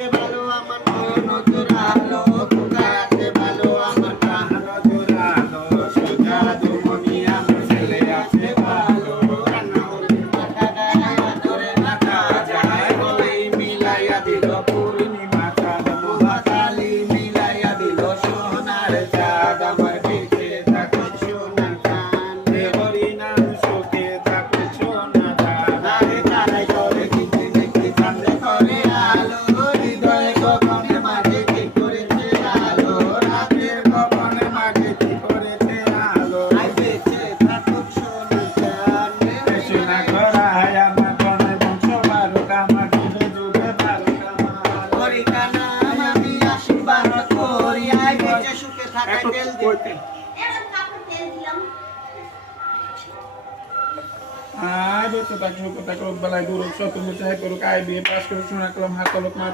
আছে ভালো আমার নয়ন জোড়ালো, কোথায় আছে ভালো আমার প্রাণ জোড়ালো, সোজা দুমনি আমার ছেলে আছে ভালো, রান্না হলে মাথা গায়ে আদরে রাখা যায়, ওই মিলাইয়া দিল পূর্ণিমা চাঁদ, মহাকালী মিলাইয়া দিল সোনার চাঁদ, আমার বেঁচে থাকো সোনার চাঁদ, হে হরি নাম সুখে থাকো সোনা চাঁদ, আরে তারাই করে কিন্তু দেখি চাঁদে করে আলো, হৃদয়ে গগনে মাঝে কি করেছে আলো, রাতের গগনে মাঝে কি করেছে আলো, আই বেঁচে থাকো সোনা চাঁদ, সোনা করায় আমার গণে বংশ বারুক, আমার যুগে যুগে বারুক আমার, হরি নাম আমি আশীর্বাদ করি, আই বেঁচে সুখে থাকায় তেল দিতে। বেঁচে থাকো সুখে থাকো, বেলায় দূর হোক, সত্য মুচাই করুক, আয় বিয়ে পাস করুক, সোনা কলম হাত কলক মা